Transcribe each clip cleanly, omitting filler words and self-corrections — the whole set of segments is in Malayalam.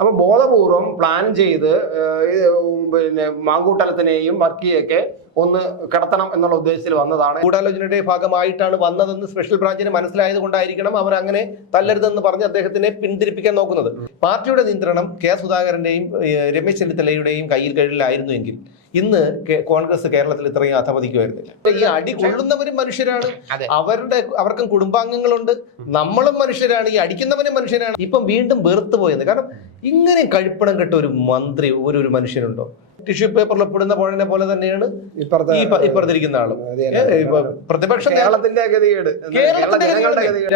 അപ്പൊ ബോധപൂർവം പ്ലാൻ ചെയ്ത് പിന്നെ മാങ്കൂട്ടലത്തിനെയും വർക്കിയൊക്കെ ഒന്ന് കടത്തണം എന്നുള്ള ഉദ്ദേശത്തിൽ വന്നതാണ്. ഗൂഢാലോചനയുടെ ഭാഗമായിട്ടാണ് വന്നതെന്ന് സ്പെഷ്യൽ ബ്രാഞ്ചിന് മനസ്സിലായത് കൊണ്ടായിരിക്കണം അവർ അങ്ങനെ തല്ലരുതെന്ന് പറഞ്ഞ് അദ്ദേഹത്തിനെ പിന്തിരിപ്പിക്കാൻ നോക്കുന്നത്. പാർട്ടിയുടെ നിയന്ത്രണം കെ സുധാകരന്റെയും രമേശ് ചെന്നിത്തലയുടെയും കീഴിലായിരുന്നുവെങ്കിൽ ഇന്ന് കോൺഗ്രസ് കേരളത്തിൽ ഇത്രയും അധപതിക്കുമായിരുന്നില്ല. ഈ അടി കൊള്ളുന്നവരും മനുഷ്യരാണ്, അവർക്കും കുടുംബാംഗങ്ങളുണ്ട്, നമ്മളും മനുഷ്യരാണ്, ഈ അടിക്കുന്നവനും മനുഷ്യരാണ്. ഇപ്പം വീണ്ടും വെറുത്തു പോയത്. കാരണം ഇങ്ങനെ കഴിപ്പണം കെട്ട ഒരു മന്ത്രി ഒരു മനുഷ്യനുണ്ടോ? ടിഷ്യൂ പേപ്പറിൽ പെടുന്ന പുഴനെ പോലെ തന്നെയാണ് ഇപ്പുറത്തിരിക്കുന്ന ആളും. പ്രതിപക്ഷം കേരളത്തിന്റെ ഗതികേട്,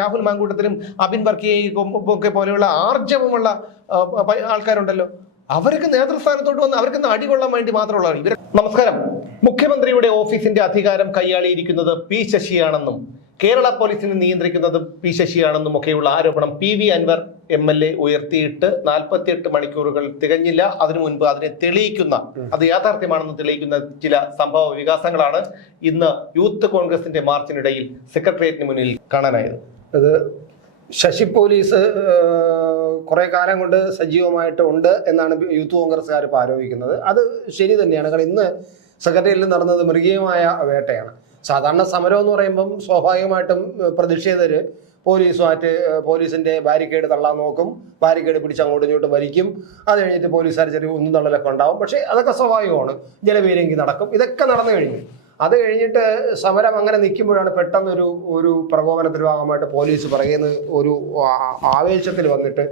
രാഹുൽ മാങ്കൂട്ടത്തിലും അബിൻ വർക്കിയെയും ഒക്കെ പോലെയുള്ള ആർജവമുള്ള ആൾക്കാരുണ്ടല്ലോ, അവർക്ക് നേതൃസ്ഥാനത്തോട്ട് വന്ന് അവർക്ക് അടി കൊള്ളാൻ വേണ്ടി മാത്രമുള്ളതാണ് ഇവർ. നമസ്കാരം. മുഖ്യമന്ത്രിയുടെ ഓഫീസിന്റെ അധികാരം കൈയാളിയിരിക്കുന്നത് പി ശശിയാണെന്നും കേരള പോലീസിനെ നിയന്ത്രിക്കുന്നത് പി ശശിയാണെന്നും ഒക്കെയുള്ള ആരോപണം PV അൻവർ MLA ഉയർത്തിയിട്ട് 48 മണിക്കൂറുകൾ തികഞ്ഞില്ല. അതിനു മുൻപ് അതിനെ തെളിയിക്കുന്ന, അത് യാഥാർത്ഥ്യമാണെന്ന് തെളിയിക്കുന്ന ചില സംഭവ വികാസങ്ങളാണ് ഇന്ന് യൂത്ത് കോൺഗ്രസിന്റെ മാർച്ചിനിടയിൽ സെക്രട്ടേറിയറ്റിന് മുന്നിൽ കാണാനായത്. അത് ശശി പോലീസ് കുറെ കാലം കൊണ്ട് സജീവമായിട്ട് ഉണ്ട് എന്നാണ് യൂത്ത് കോൺഗ്രസ്സുകാർ ഇപ്പോൾ ആരോപിക്കുന്നത്. അത് ശരി തന്നെയാണ്. കാരണം ഇന്ന് സെക്രട്ടേറിയറ്റിൽ നടന്നത് മൃഗീയമായ വേട്ടയാണ്. സാധാരണ സമരം എന്ന് പറയുമ്പം സ്വാഭാവികമായിട്ടും പ്രതിഷേധര് പോലീസിന്റെ ബാരിക്കേഡ് തള്ളാൻ നോക്കും, ബാരിക്കേഡ് പിടിച്ച് അങ്ങോട്ടും ഇങ്ങോട്ടും വലിക്കും, അത് കഴിഞ്ഞിട്ട് പോലീസുകാർ ചെറിയ ഒന്നും തള്ളലൊക്കെ ഉണ്ടാവും. പക്ഷേ അതൊക്കെ സ്വാഭാവികമാണ്. ജലപീരങ്കി നടക്കും, ഇതൊക്കെ നടന്നു കഴിഞ്ഞു. അത് കഴിഞ്ഞിട്ട് സമരം അങ്ങനെ നിൽക്കുമ്പോഴാണ് പെട്ടെന്ന് ഒരു പ്രകോപനത്തിന് ഭാഗമായിട്ട് പോലീസ് പറയുന്ന ഒരു ആവേശത്തിൽ വന്നിട്ട്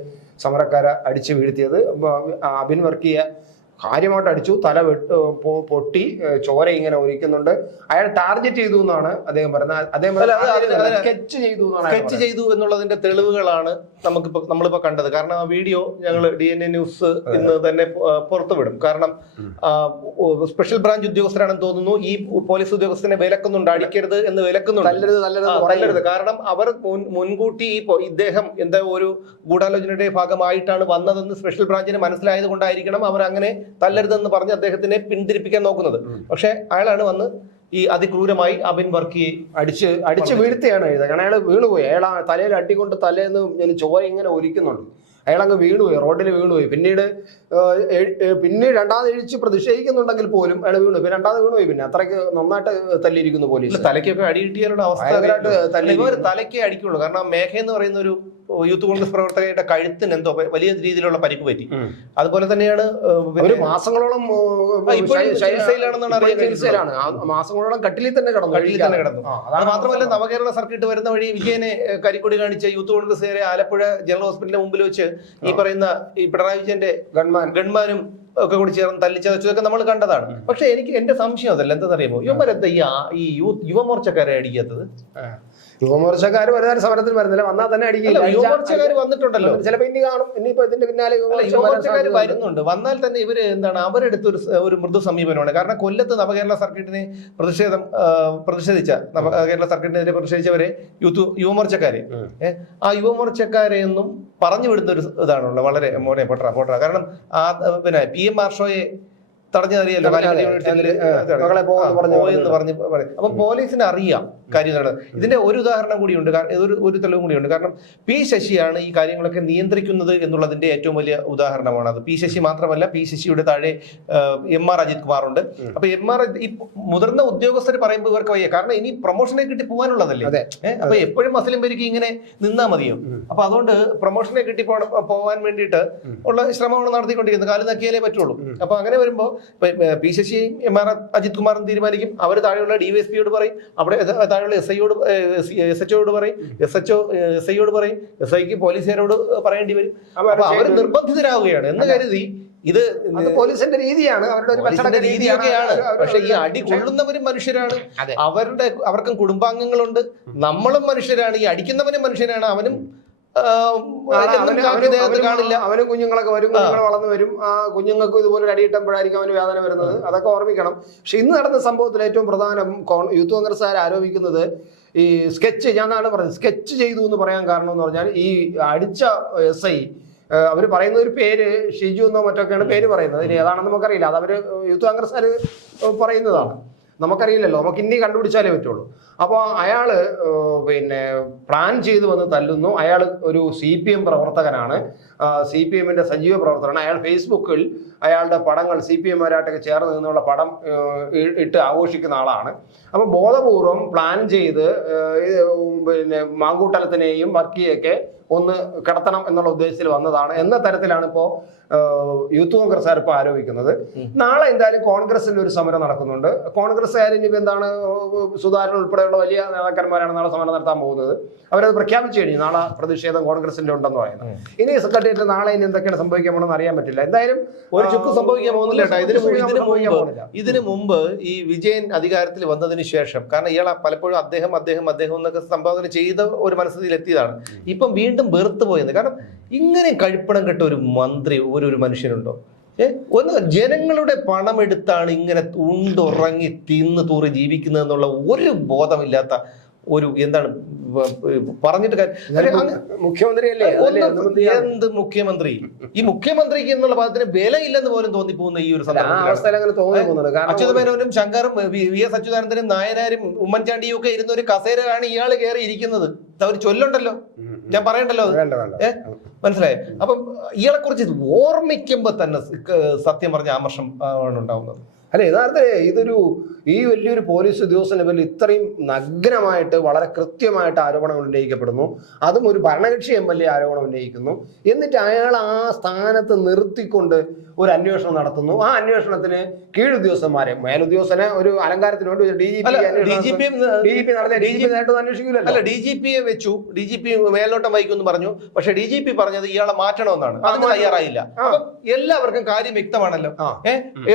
സമരക്കാരെ അടിച്ചു വീഴ്ത്തിയത്. അബിൻ വർക്കിയെ കാര്യമായിട്ട് അടിച്ചു, തല പൊട്ടി, ചോര ഇങ്ങനെ ഒലിക്കുന്നുണ്ട്. അയാൾ ടാർഗറ്റ് ചെയ്തു എന്നാണ് അദ്ദേഹം പറയുന്നത്. അദ്ദേഹം സ്കെച്ച് ചെയ്തു എന്നുള്ളതിന്റെ തെളിവുകളാണ് നമ്മളിപ്പോ കണ്ടത്. കാരണം ആ വീഡിയോ ഞങ്ങൾ DNA ന്യൂസ് ഇന്ന് തന്നെ പുറത്തുവിടും. കാരണം സ്പെഷ്യൽ ബ്രാഞ്ച് ഉദ്യോഗസ്ഥരാണെന്ന് തോന്നുന്നു ഈ പോലീസ് ഉദ്യോഗസ്ഥനെ വിലക്കുന്നുണ്ട്, അടിക്കരുത് എന്ന് വിലക്കുന്നുണ്ട്. കാരണം അവർ മുൻകൂട്ടി ഇദ്ദേഹം എന്താ ഒരു ഗൂഢാലോചനയുടെ ഭാഗമായിട്ടാണ് വന്നതെന്ന് സ്പെഷ്യൽ ബ്രാഞ്ചിന് മനസ്സിലായത് കൊണ്ടായിരിക്കണം അവർ അങ്ങനെ തല്ലരുതെന്ന് പറഞ്ഞ് അദ്ദേഹത്തിനെ പിന്തിരിപ്പിക്കാൻ നോക്കുന്നത്. പക്ഷെ അയാളാണ് വന്ന് ഈ അതിക്രൂരമായി അബിൻ വർക്കിയെ അടിച്ച് വീഴ്ത്തിയാണ് എഴുതുക. കാരണം അയാൾ വീണുപോയി. അയാൾ തലയിൽ അട്ടിക്കൊണ്ട് തലേന്ന് ചോര ഇങ്ങനെ ഒലിക്കുന്നുണ്ട്. അയാളങ്ങ് വീണുപോയി, റോഡിൽ വീണുപോയി. പിന്നീട് രണ്ടാമത് എഴിച്ച് പ്രതിഷേധിക്കുന്നുണ്ടെങ്കിൽ പോലും അയാൾ വീണു. പിന്നെ രണ്ടാമത് വീണുപോയി. പിന്നെ അത്രയ്ക്ക് നന്നായിട്ട് തല്ലിയിരിക്കുന്നു പോലീസ്. തലയ്ക്കൊക്കെ അടി കിട്ടിയാലുള്ള അവസ്ഥ തലയ്ക്ക് അടിക്കുള്ളൂ. കാരണം മേഘ എന്ന് പറയുന്ന ഒരു യൂത്ത് കോൺഗ്രസ് പ്രവർത്തകയുടെ കഴുത്തിന് എന്തോ വലിയ രീതിയിലുള്ള പരിക്ക് പറ്റി. അതുപോലെ തന്നെയാണ് മാസങ്ങളോളം മാസങ്ങളോളം കട്ടിലിൽ തന്നെ കിടന്നു. അത് മാത്രമല്ല നവകേരള സർക്കിട്ട് വരുന്ന വഴി വിജയനെ കരിക്കൊടി കാണിച്ച യൂത്ത് കോൺഗ്രസ്സുകാരെ ആലപ്പുഴ ജനറൽ ഹോസ്പിറ്റലിന്റെ മുമ്പിൽ വെച്ച് ഈ പറയുന്ന ഈ പിണറായി വിജയന്റെ ഗൺമാനും ഒക്കെ കൂടി ചേർന്ന് തല്ലിച്ചതൊക്കെ നമ്മൾ കണ്ടതാണ്. പക്ഷെ എന്റെ സംശയം അതല്ല, എന്താണെന്നറിയാമോ, ഇവന്മാരെന്താ ഈ യുവമോർച്ചക്കാരെ അടിക്കാത്തത്? യുവമോർച്ചക്കാർ വരുന്ന സമരത്തിൽ വരുന്നില്ല, വന്നാൽ തന്നെ അടിക്കില്ല. യുവമോർച്ചക്കാർ വന്നിട്ടുണ്ടല്ലോ, ചിലപ്പോ ഇനി കാണും. ഇനിയിപ്പോ ഇതിന്റെ പിന്നാലെ യുവമോർച്ചക്കാർ വരുന്നുണ്ട്. വന്നാൽ തന്നെ ഇവര് എന്താണ്, അവരെടുത്ത് ഒരു മൃദു സമീപനമാണ്. കാരണം കൊല്ലത്ത് നവകേരള സർക്കിട്ടിനെ പ്രതിഷേധിച്ച നവകേരള സർക്കിട്ടിനെതിരെ പ്രതിഷേധിച്ചവരെ യുവമോർച്ചക്കാരെ ആ യുവമോർച്ചക്കാരെ ഒന്നും പറഞ്ഞു വിടുന്ന ഒരു ഇതാണുള്ളത്. വളരെ മോനെ പൊട്ടറ. കാരണം പിന്നെ PM മാർഷോയെ തടഞ്ഞറിയല്ലോ, അപ്പൊ പോലീസിന് അറിയാം കാര്യങ്ങൾ. ഇതിന്റെ ഒരു ഉദാഹരണം കൂടിയുണ്ട്, ഒരു തെളിവും കൂടിയുണ്ട്. കാരണം P ശശിയാണ് ഈ കാര്യങ്ങളൊക്കെ നിയന്ത്രിക്കുന്നത് എന്നുള്ളതിന്റെ ഏറ്റവും വലിയ ഉദാഹരണമാണ് അത്. P ശശി മാത്രമല്ല, P ശശിയുടെ താഴെ MR അജിത് കുമാർ ഉണ്ട്. അപ്പൊ MR ഈ മുതിർന്ന ഉദ്യോഗസ്ഥർ പറയുമ്പോൾ ഇവർക്ക് വയ്യ. കാരണം ഇനി പ്രൊമോഷനെ കിട്ടി പോകാനുള്ളതല്ലേ. അപ്പൊ എപ്പോഴും മസ്ലിം പേർക്ക് ഇങ്ങനെ നിന്നാ മതിയോ? അപ്പൊ അതുകൊണ്ട് പ്രൊമോഷനെ കിട്ടി പോകാൻ വേണ്ടിയിട്ട് ഉള്ള ശ്രമമാണ് നടത്തിക്കൊണ്ടിരിക്കുന്നത്. കാലം നക്കിയാലേ പറ്റുള്ളൂ. അപ്പൊ അങ്ങനെ വരുമ്പോ P ശശിയും MR അജിത് കുമാറും തീരുമാനിക്കും. അവർ താഴെയുള്ള DYSPയോട് പറയും, അവിടെ താഴെയുള്ള SHOയോട് പറയും, SIയോട് പറയും, SIക്ക് പോലീസുകാരോട് പറയേണ്ടി വരും. അപ്പൊ അവർ നിർബന്ധിതരാകുകയാണ് എന്ന് കരുതി ഇത് പോലീസിന്റെ രീതിയാണ്, അവരുടെ ഒരു രീതിയൊക്കെയാണ്. പക്ഷെ ഈ അടി കൊള്ളുന്നവരും മനുഷ്യരാണ്, അവർക്കും കുടുംബാംഗങ്ങളുണ്ട്, നമ്മളും മനുഷ്യരാണ്, ഈ അടിക്കുന്നവനും മനുഷ്യനാണ്, അവനും അവനും കുഞ്ഞുങ്ങളൊക്കെ വരും, കുഞ്ഞുങ്ങൾ വളർന്നു വരും. ആ കുഞ്ഞുങ്ങൾക്ക് ഇതുപോലെ ഒരു അടിയിട്ടപ്പോഴായിരിക്കും അവന് വേദന വരുന്നത്. അതൊക്കെ ഓർമ്മിക്കണം. പക്ഷെ ഇന്ന് നടന്ന സംഭവത്തിൽ ഏറ്റവും പ്രധാനം യൂത്ത് കോൺഗ്രസ്സുകാർ ആരോപിക്കുന്നത് ഈ സ്കെച്ച്, ഞാൻ നാളെ പറഞ്ഞു സ്കെച്ച് ചെയ്തു എന്ന് പറയാൻ കാരണം എന്ന് പറഞ്ഞാൽ ഈ അടിച്ച SI അവർ പറയുന്ന ഒരു പേര് ഷിജു എന്നോ മറ്റൊക്കെയാണ് പേര് പറയുന്നത്. ഇനി ഏതാണെന്ന് നമുക്കറിയില്ല. അത് അവര് യൂത്ത് കോൺഗ്രസ്സുകാർ പറയുന്നതാണ്, നമുക്കറിയില്ലല്ലോ, നമുക്ക് ഇനി കണ്ടുപിടിച്ചാലേ പറ്റുള്ളൂ. അപ്പോൾ അയാള് പിന്നെ പ്ലാൻ ചെയ്ത് വന്ന് തല്ലുന്നു. അയാൾ ഒരു CPM പ്രവർത്തകനാണ്. CPM-ന്റെ സജീവ പ്രവർത്തകനാണ്. അയാൾ ഫേസ്ബുക്കിൽ അയാളുടെ പടങ്ങൾ CPM-മാരായിട്ടൊക്കെ ചേർന്ന് നിന്നുള്ള പടം ഇട്ട് ആഘോഷിക്കുന്ന ആളാണ്. അപ്പം ബോധപൂർവം പ്ലാൻ ചെയ്ത് പിന്നെ മാങ്കൂട്ടലത്തിനെയും വർക്കിയൊക്കെ ഒന്ന് കടത്തണം എന്നുള്ള ഉദ്ദേശത്തിൽ വന്നതാണ് എന്ന തരത്തിലാണ് ഇപ്പോൾ യൂത്ത് കോൺഗ്രസ്സുകാർ ഇപ്പോൾ ആരോപിക്കുന്നത്. നാളെ എന്തായാലും കോൺഗ്രസിന്റെ ഒരു സമരം നടക്കുന്നുണ്ട്. കോൺഗ്രസ്സുകാർ ഇനിയിപ്പോൾ എന്താണ്, സുധാകരൻ ഉൾപ്പെടെയുള്ള വലിയ നേതാക്കന്മാരാണ് നാളെ സമരം നടത്താൻ പോകുന്നത്. അവരത് പ്രഖ്യാപിച്ചു കഴിഞ്ഞു, നാളെ പ്രതിഷേധം കോൺഗ്രസിന്റെ ഉണ്ടെന്ന് പറയുന്നത്. ഇനി സെക്രട്ടേറിയറ്റ് നാളെ ഇനി എന്തൊക്കെയാണ് സംഭവിക്കാൻ പോകുന്നത് അറിയാൻ പറ്റില്ല. എന്തായാലും ഒരു ചുക്ക് സംഭവിക്കാൻ പോകുന്നില്ല. ഇതിനു മുമ്പ് ഈ വിജയൻ അധികാരത്തിൽ വന്നതിന് ശേഷം, കാരണം ഇയാളെ പലപ്പോഴും അദ്ദേഹം എന്നൊക്കെ സംബോധന ചെയ്ത ഒരു മനസ്ഥിതിയിൽ എത്തിയതാണ്. ഇപ്പം വീണ്ടും വെറുത്തു പോയത്. കാരണം ഇങ്ങനെ കഴിപ്പണം കെട്ട ഒരു മന്ത്രി ഒരു മനുഷ്യനുണ്ടോ? ഒന്ന് ജനങ്ങളുടെ പണം എടുത്താണ് ഇങ്ങനെ ഉണ്ടുറങ്ങി തിന്ന് തൂറി ജീവിക്കുന്നത് എന്നുള്ള ഒരു ബോധമില്ലാത്ത ഒരു എന്താണ് പറഞ്ഞിട്ട് മുഖ്യമന്ത്രിയല്ലേ? എന്ത് മുഖ്യമന്ത്രി? ഈ മുഖ്യമന്ത്രിക്ക് എന്നുള്ള പദത്തിന് വിലയില്ലെന്ന് പോലും തോന്നിപ്പോകുന്ന ഈ ഒരു അച്യുത മേനോനും ശങ്കറും VS അച്യുതാനന്ദനും നായനാരും ഉമ്മൻചാണ്ടിയും ഒക്കെ ഇരുന്ന ഒരു കസേരയാണ് ഇയാൾ കയറി ഇരിക്കുന്നത്. ഒരു ചൊല്ലുണ്ടല്ലോ, ഞാൻ പറയണ്ടല്ലോ, മനസ്സിലായോ? അപ്പം ഇയാളെ കുറിച്ച് ഓർമ്മിക്കുമ്പോ തന്നെ സത്യം പറഞ്ഞ ആമർഷം ആണ് ഉണ്ടാവുന്നത്. അല്ല, യഥാർത്ഥത്തിൽ ഈ വലിയൊരു പോലീസ് ഉദ്യോഗസ്ഥ ലെവലിൽ ഇത്രയും നഗ്നമായിട്ട് വളരെ കൃത്യമായിട്ട് ആരോപണങ്ങൾ ഉന്നയിക്കപ്പെടുന്നു. അതും ഒരു ഭരണകക്ഷി MLA ആരോപണം ഉന്നയിക്കുന്നു. എന്നിട്ട് അയാൾ ആ സ്ഥാനത്ത് നിർത്തിക്കൊണ്ട് ഒരു അന്വേഷണം നടത്തുന്നു. ആ അന്വേഷണത്തിന് കീഴുദ്യോഗസ്ഥന്മാരെ, മേലുദ്യോഗസ്ഥനെ ഒരു അലങ്കാരത്തിന് വേണ്ടി DGP അന്വേഷിക്കില്ലല്ലോ. DGP മേൽനോട്ടം വഹിക്കുമെന്ന് പറഞ്ഞു. പക്ഷെ DGP പറഞ്ഞത് ഇയാളെ മാറ്റണമെന്നാണ്. അതിന് തയ്യാറായില്ല. അപ്പം എല്ലാവർക്കും കാര്യം വ്യക്തമാണല്ലോ.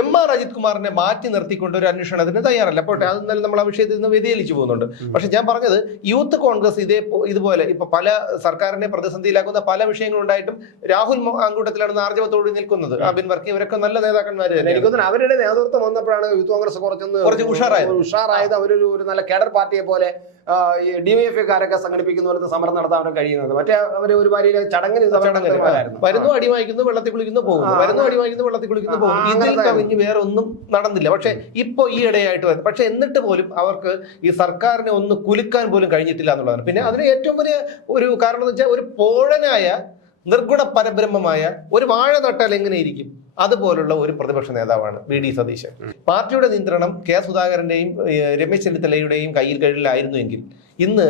MR അജിത് കുമാറിനെ മാറ്റി നിർത്തിക്കൊണ്ട് ഒരു അന്വേഷണത്തിന് തയ്യാറല്ല. പോട്ടെ, അതെന്നാലും നമ്മൾ ആ വിഷയത്തിൽ നിന്ന് വ്യതിചലിച്ചു പോകുന്നുണ്ട്. പക്ഷെ ഞാൻ പറഞ്ഞത് യൂത്ത് കോൺഗ്രസ് ഇതുപോലെ ഇപ്പൊ പല സർക്കാരിനെ പ്രതിസന്ധിയിലാക്കുന്ന പല വിഷയങ്ങളുണ്ടായിട്ടും രാഹുൽ ആങ്കൂട്ടത്തിലാണ് ആർജവത്തോട് നിൽക്കുന്നത്. അബിൻ വർക്കി ഇവരൊക്കെ നല്ല നേതാക്കന്മാർ. എനിക്കൊന്നും അവരുടെ നേതൃത്വം വന്നപ്പോഴാണ് യൂത്ത് കോൺഗ്രസ് കുറച്ച് ഉഷാറായത്. അവരൊരു നല്ല കേഡർ പാർട്ടിയെ പോലെ DYFI-കാരൊക്കെ സംഘടിപ്പിക്കുന്ന പോലത്തെ സമരം നടത്താൻ അവർക്ക് കഴിയുന്നത്. മറ്റേ അവർ ഒരു വലിയ ചടങ്ങിന് വരുന്നു, അടി വാങ്ങിക്കുന്നു, വെള്ളത്തിൽ കുളിക്കുന്നു, പോകുന്നു, വരുന്നു, അടി വാങ്ങിക്കുന്നു, വെള്ളത്തിൽ കുളിക്കുന്നു, പോകുന്നു. ഇതിൽ കവിഞ്ഞ് വേറെ ഒന്നും നടന്നില്ല. പക്ഷെ ഇപ്പൊ ഈ ഇടയായിട്ട് വരും. പക്ഷെ എന്നിട്ട് പോലും അവർക്ക് ഈ സർക്കാരിനെ ഒന്ന് കുലുക്കാൻ പോലും കഴിഞ്ഞിട്ടില്ല എന്നുള്ളതാണ്. പിന്നെ അതിന് ഏറ്റവും വലിയ ഒരു കാരണം എന്ന് വെച്ചാൽ ഒരു പോഴനായ നിർഗുണ പരബ്രഹ്മമായ ഒരു വാഴ നട്ടാൽ എങ്ങനെ ഇരിക്കും അതുപോലുള്ള ഒരു പ്രതിപക്ഷ നേതാവാണ് VD സതീശൻ. പാർട്ടിയുടെ നിയന്ത്രണം സുധാകരന്റെയും രമേശ് ചെന്നിത്തലയുടെയും കീഴിലായിരുന്നുവെങ്കിൽ ഇന്ന്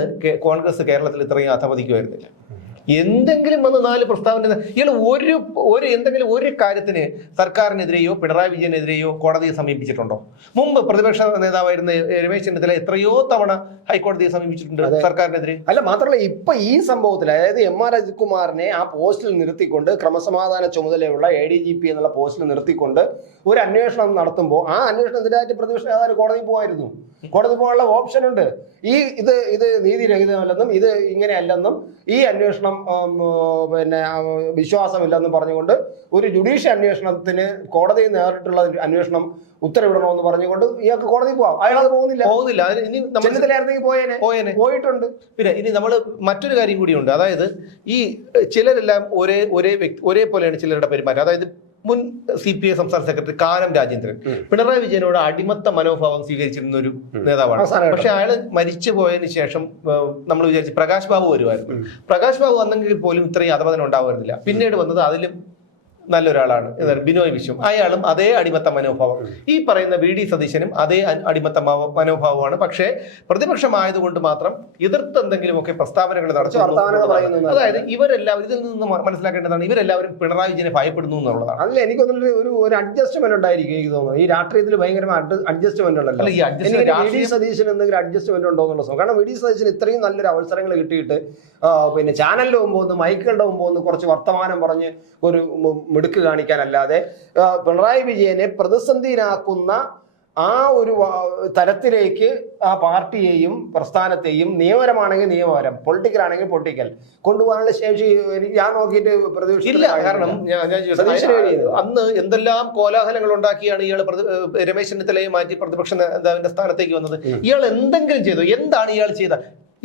കോൺഗ്രസ് കേരളത്തിൽ ഇത്രയും അധപതിക്കുമായിരുന്നില്ല. എന്തെങ്കിലും വന്ന് 4 പ്രസ്താവന ഇയാൾ എന്തെങ്കിലും ഒരു കാര്യത്തിന് സർക്കാരിനെതിരെയോ പിണറായി വിജയനെതിരെയോ കോടതിയെ സമീപിച്ചിട്ടുണ്ടോ? മുമ്പ് പ്രതിപക്ഷ നേതാവായിരുന്ന രമേശ് ചെന്നിത്തല എത്രയോ തവണ ഹൈക്കോടതിയെ സമീപിച്ചിട്ടുണ്ട് സർക്കാരിനെതിരെ. അല്ല, മാത്രമല്ല ഇപ്പൊ ഈ സംഭവത്തിൽ, അതായത് MR അജിത് കുമാറിനെ ആ പോസ്റ്റിൽ നിർത്തിക്കൊണ്ട് ക്രമസമാധാന ചുമതലയുള്ള ADGP എന്നുള്ള പോസ്റ്റിൽ നിർത്തിക്കൊണ്ട് ഒരു അന്വേഷണം നടത്തുമ്പോൾ ആ അന്വേഷണത്തിനായിട്ട് പ്രതിപക്ഷ നേതാവ് കോടതിയിൽ പോകുമായിരുന്നു. കോടതി പോകാനുള്ള ഓപ്ഷൻ ഉണ്ട്. ഇത് നീതിരഹിതമല്ലെന്നും ഇത് ഇങ്ങനെയല്ലെന്നും ഈ അന്വേഷണം പിന്നെ വിശ്വാസമില്ലെന്നും പറഞ്ഞുകൊണ്ട് ഒരു ജുഡീഷ്യൽ അന്വേഷണത്തിന് കോടതിയിൽ നേരിട്ടുള്ള അന്വേഷണം ഉത്തരവിടണമെന്ന് പറഞ്ഞുകൊണ്ട് ഇയാൾക്ക് കോടതി പോവാം. അയാളത് പോകുന്നില്ല. പോയിട്ടുണ്ട്. പിന്നെ ഇനി നമ്മൾ മറ്റൊരു കാര്യം കൂടിയുണ്ട്. അതായത് ഈ ചിലരെല്ലാം ഒരേപോലെയാണ് ചിലരുടെ പെരുമാറ്റം. അതായത് മുൻ CPI സംസ്ഥാന സെക്രട്ടറി കാനം രാജേന്ദ്രൻ പിണറായി വിജയനോട് അടിമത്ത മനോഭാവം സ്വീകരിച്ചിരുന്ന ഒരു നേതാവാണ്. പക്ഷെ അയാൾ മരിച്ചു പോയതിന് ശേഷം നമ്മൾ വിചാരിച്ചു പ്രകാശ് ബാബു വരുമായിരുന്നു. പ്രകാശ് ബാബു വന്നെങ്കിൽ പോലും ഇത്രയും അധപതനം ഉണ്ടാവുന്നില്ല. പിന്നീട് വന്നത് അതിലും നല്ലൊരാളാണ് ബിനോയ് വിശ്വം. അയാളും അതേ അടിമത്ത മനോഭാവം. ഈ പറയുന്ന VD സതീശനും അതേ അടിമത്ത മനോഭാവമാണ്. പക്ഷേ പ്രതിപക്ഷമായതുകൊണ്ട് മാത്രം എതിർത്ത് എന്തെങ്കിലുമൊക്കെ പ്രസ്താവനകൾ നടത്തി. അതായത് ഇവരെല്ലാം ഇതിൽ നിന്ന് മനസ്സിലാക്കേണ്ടതാണ്, ഇവരെല്ലാവരും പിണറായി വിജയനെ ഭയപ്പെടുന്നു എന്നുള്ളതാണ്. അല്ല, എനിക്കൊന്നും ഒരു അഡ്ജസ്റ്റ്മെന്റ് ഉണ്ടായിരിക്കും. എനിക്ക് തോന്നുന്നു ഈ രാഷ്ട്രീയത്തിൽ ഭയങ്കരമായ അഡ്ജസ്റ്റ്മെന്റ് ഉണ്ടല്ലോ. VD സതീശന് എന്തെങ്കിലും അഡ്ജസ്റ്റ്മെന്റ് ഉണ്ടോ എന്നുള്ള കാരണം VD സതീശന് ഇത്രയും നല്ലൊരു അവസരങ്ങൾ കിട്ടിയിട്ട് പിന്നെ ചാനലിന്റെ മുമ്പ് ഒന്ന് മൈക്കുകളുടെ മുമ്പ് ഒന്ന് കുറച്ച് വർത്തമാനം പറഞ്ഞ് ഒരു മിടുക്ക് കാണിക്കാനല്ലാതെ പിണറായി വിജയനെ പ്രതിസന്ധിയിലാക്കുന്ന ആ ഒരു തരത്തിലേക്ക് ആ പാർട്ടിയെയും പ്രസ്ഥാനത്തെയും നിയമപരമാണെങ്കിൽ നിയമപരം, പൊളിറ്റിക്കൽ ആണെങ്കിൽ പൊളിറ്റിക്കൽ കൊണ്ടുപോകാനുള്ള ശേഷി ഞാൻ നോക്കിയിട്ട് പ്രതീക്ഷിച്ചില്ല. കാരണം അന്ന് എന്തെല്ലാം കോലാഹലങ്ങൾ ഉണ്ടാക്കിയാണ് ഇയാൾ രമേശ് ചെന്നിത്തലയെ മാറ്റി പ്രതിപക്ഷ നേതാവിന്റെ സ്ഥാനത്തേക്ക് വന്നത്. ഇയാൾ എന്തെങ്കിലും ചെയ്തു? എന്താണ് ഇയാൾ ചെയ്ത?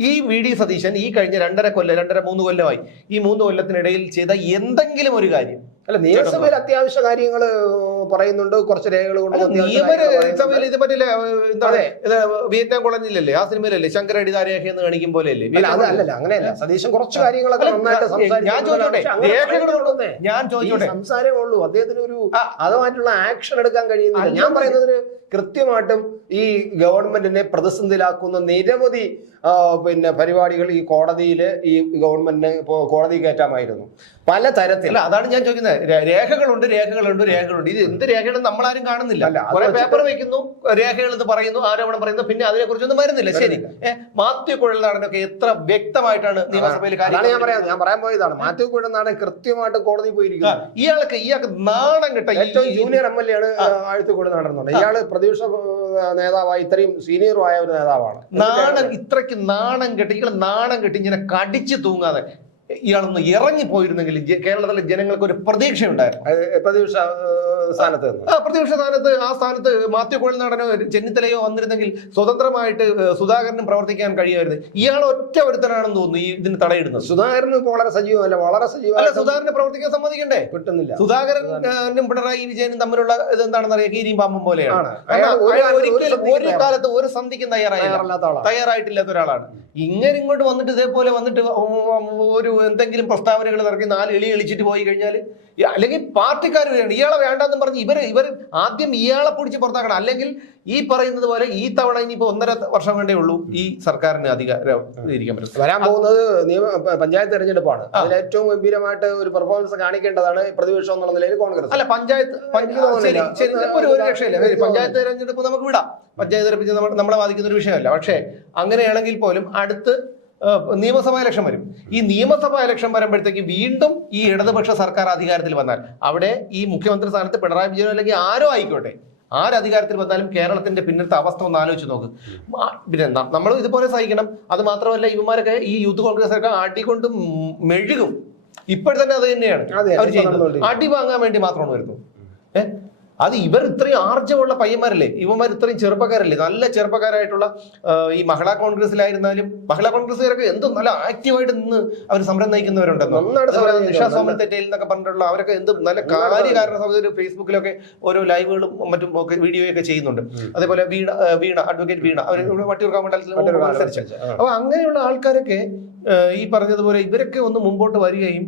ഈ VD സതീശൻ ഈ കഴിഞ്ഞ 2.5 കൊല്ലമായി, ഈ 3 കൊല്ലത്തിനിടയിൽ ചെയ്ത എന്തെങ്കിലും ഒരു കാര്യം അല്ല, നിയമസഭയിൽ അത്യാവശ്യ കാര്യങ്ങൾ പറയുന്നുണ്ട്, കുറച്ച് രേഖകൾ നിയമസഭയിൽ ഇത് പറ്റില്ല. എന്താണ് വിയറ്റ്നാം കോളനിയിലല്ലേ, ആ സിനിമയിലല്ലേ ശങ്കരടി രേഖ എന്ന് കാണിക്കും പോലെ അല്ലേ? അല്ലല്ല, അങ്ങനെയല്ല. സതീശൻ കുറച്ച് കാര്യങ്ങളൊക്കെ നന്നായിട്ട് ഞാൻ ചോദിച്ചോട്ടെ, സംസാരമേ ഉള്ളൂ. അദ്ദേഹത്തിന് ഒരു അതുമായിട്ടുള്ള ആക്ഷൻ എടുക്കാൻ കഴിയുന്നില്ല. ഞാൻ പറയുന്നതിന് കൃത്യമായിട്ടും ഈ ഗവൺമെന്റിനെ പ്രതിസന്ധിയിലാക്കുന്ന നിരവധി പരിപാടികൾ ഈ കോടതിയില് ഈ ഗവൺമെന്റിന് കോടതി കയറ്റാമായിരുന്നു പല തരത്തിൽ. അതാണ് ഞാൻ ചോദിക്കുന്നത്. രേഖകളുണ്ട്. ഇത് എന്ത് രേഖകളും നമ്മളാരും കാണുന്നില്ല. കുറെ പേപ്പർ വെക്കുന്നു, രേഖകൾ എന്ന് പറയുന്നു, ആരോപണം പറയുന്നു, പിന്നെ അതിനെ കുറിച്ചൊന്നും വരുന്നില്ല. ശരി, മാത്യു കുഴൽനാടനൊക്കെ എത്ര വ്യക്തമായിട്ടാണ് നിയമസഭയിൽ ഞാൻ പറയാൻ പോയതാണ്. മാത്യു കുഴൽനാടൻ കൃത്യമായിട്ട് കോടതി പോയിരിക്കുന്നത്. ഇയാൾക്ക് നാണം കിട്ട ഏറ്റവും ജൂനിയർ MLA ആണ് ആഴ്ത്തു കുഴൽനാടൻ. ഇയാള് പ്രതിപക്ഷ നേതാവായി ഇത്രയും സീനിയറുമായ ഒരു നേതാവാണ്. ഇത്രയ്ക്ക് നാണം കെട്ടി ഇങ്ങനെ കടിച്ചു തൂങ്ങാതെ ഇയാളൊന്ന് ഇറങ്ങി പോയിരുന്നെങ്കിൽ കേരളത്തിലെ ജനങ്ങൾക്ക് ഒരു പ്രതീക്ഷ ഉണ്ടായിരുന്നു. പ്രതിപക്ഷ സ്ഥാനത്ത് ആ സ്ഥാനത്ത് മാത്യു കുഴൽനാടനോ ചെന്നിത്തലയോ വന്നിരുന്നെങ്കിൽ സ്വതന്ത്രമായിട്ട് സുധാകരനും പ്രവർത്തിക്കാൻ കഴിയുമായിരുന്നു. ഇയാൾ ഒറ്റ ഒരുത്തനാണെന്ന് തോന്നുന്നു ഈ ഇതിന് തടയിടുന്നത്. സുധാകരന് വളരെ സജീവമല്ല, വളരെ സജീവമല്ല. സുധാകരനെ പ്രവർത്തിക്കാൻ സമ്മതിക്കണ്ടേ? കിട്ടുന്നില്ല. സുധാകരനും പിണറായി വിജയനും തമ്മിലുള്ള ഇതെന്താണെന്ന് അറിയാം, കീരിയും പാമ്പും പോലെയാണ്. ഒരു കാലത്ത് ഒരു സന്ധിക്കും തയ്യാറായിട്ടില്ലാത്ത ഒരാളാണ്. ഇങ്ങനെ ഇങ്ങോട്ട് വന്നിട്ട് ഇതേപോലെ വന്നിട്ട് ഒരു എന്തെങ്കിലും പ്രസ്താവനകൾ ഇറക്കി 4 എളി എളിച്ചിട്ട് പോയി കഴിഞ്ഞാൽ, അല്ലെങ്കിൽ പാർട്ടിക്കാർ വേണ്ട ഇയാളെ വേണ്ടെന്ന് പറഞ്ഞ് ഇവർ ആദ്യം ഇയാളെ പിടിച്ച് പുറത്താക്കണം. അല്ലെങ്കിൽ ഈ പറയുന്നത് പോലെ ഈ തവണ ഇനിയിപ്പോ 1.5 വർഷം വേണ്ടേ ഉള്ളൂ ഈ സർക്കാരിന് അധികാരം ഇരിക്കാൻ പറ്റും. വരാൻ പോകുന്നത് പഞ്ചായത്ത് തെരഞ്ഞെടുപ്പാണ്. അതിൽ ഏറ്റവും ഗംഭീരമായിട്ട് ഒരു പെർഫോമൻസ് കാണിക്കേണ്ടതാണ് പ്രതിപക്ഷം എന്നുള്ള നിലയിൽ കോൺഗ്രസ്. അല്ല, പഞ്ചായത്ത് ഒരു രക്ഷയില്ല. പഞ്ചായത്ത് തെരഞ്ഞെടുപ്പ് നമുക്ക് വിടാം. പഞ്ചായത്ത് തെരഞ്ഞെടുപ്പ് നമ്മളെ ബാധിക്കുന്ന ഒരു വിഷയമല്ല. പക്ഷേ അങ്ങനെയാണെങ്കിൽ പോലും അടുത്ത് നിയമസഭാ ഇലക്ഷൻ വരും. ഈ നിയമസഭാ ഇലക്ഷൻ വരുമ്പോഴത്തേക്ക് വീണ്ടും ഈ ഇടതുപക്ഷ സർക്കാർ അധികാരത്തിൽ വന്നാൽ അവിടെ ഈ മുഖ്യമന്ത്രി സ്ഥാനത്ത് പിണറായി വിജയനോ അല്ലെങ്കിൽ ആരോ ആയിക്കോട്ടെ, ആരധികാരത്തിൽ വന്നാലും കേരളത്തിന്റെ പിന്നത്തെ അവസ്ഥ ഒന്ന് ആലോചിച്ച് നോക്ക്. പിന്നെ നമ്മൾ ഇതുപോലെ സഹിക്കണം. അത് മാത്രമല്ല, ഇവന്മാരൊക്കെ ഈ യൂത്ത് കോൺഗ്രസ്സൊക്കെ അടികൊണ്ട് മെഴുകും. ഇപ്പോഴത്തന്നെ അത് തന്നെയാണ് അവർ ചെയ്യുന്നത്. അടി വാങ്ങാൻ വേണ്ടി മാത്രമാണ് വരുന്നത്. അത് ഇവർ ഇത്രയും ആർജവമുള്ള പയ്യന്മാരല്ലേ, ഇവന്മാർ ഇത്രയും ചെറുപ്പക്കാരല്ലേ, നല്ല ചെറുപ്പക്കാരായിട്ടുള്ള ഈ മഹിളാ കോൺഗ്രസിലായിരുന്നാലും മഹിളാ കോൺഗ്രസ്സുകാരൊക്കെ എന്തോ നല്ല ആക്റ്റീവായിട്ട് നിന്ന് അവർ സമരം നയിക്കുന്നവരുണ്ടെന്നോ. നിഷാ സോമൻ തെറ്റയിൽ എന്നൊക്കെ പറഞ്ഞിട്ടുള്ള അവരൊക്കെ എന്ത് നല്ല കാര്യകാരണ സഹോദരി ഫേസ്ബുക്കിലൊക്കെ ഓരോ ലൈവുകളും മറ്റും ഒക്കെ വീഡിയോയൊക്കെ ചെയ്യുന്നുണ്ട്. അതേപോലെ വീണ അഡ്വക്കേറ്റ് വീണ അവർ വട്ടിയൂർക്കാവ് മണ്ഡലത്തിൽ മത്സരിച്ചു. അപ്പൊ അങ്ങനെയുള്ള ആൾക്കാരൊക്കെ ഈ പറഞ്ഞതുപോലെ ഇവരൊക്കെ ഒന്ന് മുമ്പോട്ട് വരികയും